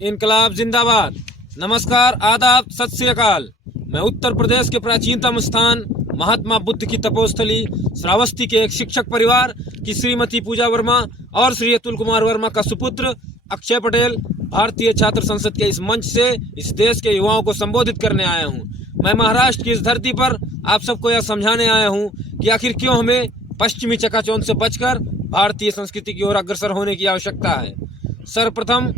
इनकलाब जिंदाबाद। नमस्कार, आदाब, सत श्री अकाल। मैं उत्तर प्रदेश के प्राचीनतम स्थान महात्मा बुद्ध की तपोस्थली श्रावस्ती के एक शिक्षक परिवार की श्रीमती पूजा वर्मा और श्री अतुल कुमार वर्मा का सुपुत्र अक्षय पटेल भारतीय छात्र संसद के इस मंच से इस देश के युवाओं को संबोधित करने आया हूं। मैं महाराष्ट्र की इस धरती पर आप सबको यह समझाने आया हूं कि आखिर क्यों हमें पश्चिमी चकाचौंध से बचकर भारतीय संस्कृति की ओर अग्रसर होने की आवश्यकता है। सर्वप्रथम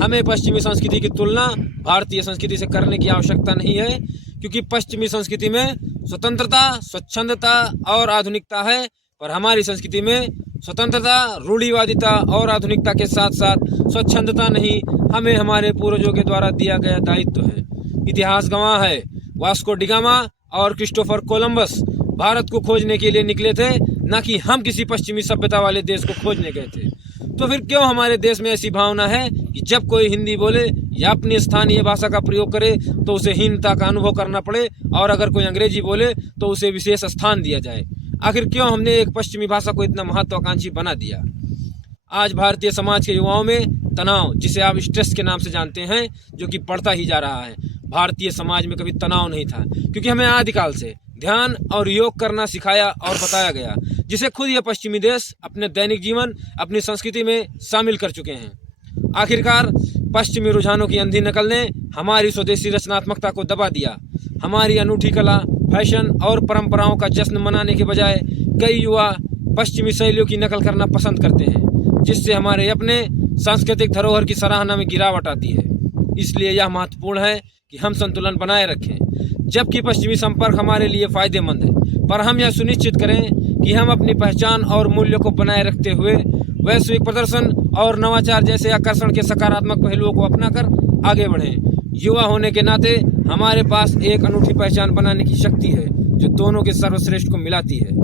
हमें पश्चिमी संस्कृति की तुलना भारतीय संस्कृति से करने की आवश्यकता नहीं है, क्योंकि पश्चिमी संस्कृति में स्वतंत्रता, स्वच्छंदता और आधुनिकता है, पर हमारी संस्कृति में स्वतंत्रता, रूढ़िवादिता और आधुनिकता के साथ साथ स्वच्छंदता नहीं, हमें हमारे पूर्वजों के द्वारा दिया गया दायित्व है। इतिहास गवाह है, वास्को डी गामा और क्रिस्टोफर कोलंबस भारत को खोजने के लिए निकले थे, न कि हम किसी पश्चिमी सभ्यता वाले देश को खोजने गए थे। तो फिर क्यों हमारे देश में ऐसी भावना है कि जब कोई हिंदी बोले या अपनी स्थानीय भाषा का प्रयोग करे तो उसे हीनता का अनुभव करना पड़े, और अगर कोई अंग्रेजी बोले तो उसे विशेष स्थान दिया जाए। आखिर क्यों हमने एक पश्चिमी भाषा को इतना महत्वाकांक्षी बना दिया? आज भारतीय समाज के युवाओं में तनाव, जिसे आप स्ट्रेस के नाम से जानते हैं, जो कि बढ़ता ही जा रहा है। भारतीय समाज में कभी तनाव नहीं था, क्योंकि हमें आदिकाल से ध्यान और योग करना सिखाया और बताया गया, जिसे खुद ये पश्चिमी देश अपने दैनिक जीवन, अपनी संस्कृति में शामिल कर चुके हैं। आखिरकार पश्चिमी रुझानों की अंधी नकल ने हमारी स्वदेशी रचनात्मकता को दबा दिया। हमारी अनूठी कला, फैशन और परंपराओं का जश्न मनाने के बजाय कई युवा पश्चिमी शैलियों की नकल करना पसंद करते हैं, जिससे हमारे अपने सांस्कृतिक धरोहर की सराहना में गिरावट आती है। इसलिए यह महत्वपूर्ण है कि हम संतुलन बनाए रखें। जबकि पश्चिमी संपर्क हमारे लिए फायदेमंद है, पर हम यह सुनिश्चित करें कि हम अपनी पहचान और मूल्यों को बनाए रखते हुए वैश्विक प्रदर्शन और नवाचार जैसे आकर्षण के सकारात्मक पहलुओं को अपनाकर आगे बढ़ें। युवा होने के नाते हमारे पास एक अनूठी पहचान बनाने की शक्ति है, जो दोनों के सर्वश्रेष्ठ को मिलाती है।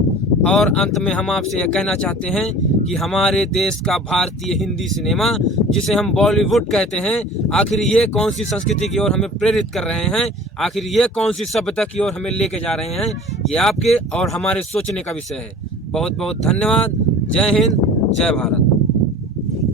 और अंत में हम आपसे यह कहना चाहते हैं कि हमारे देश का भारतीय हिंदी सिनेमा, जिसे हम बॉलीवुड कहते हैं, आखिर ये कौन सी संस्कृति की ओर हमें प्रेरित कर रहे हैं, आखिर ये कौन सी सभ्यता की ओर हमें लेके जा रहे हैं, ये आपके और हमारे सोचने का विषय है। बहुत बहुत धन्यवाद। जय हिंद, जय भारत।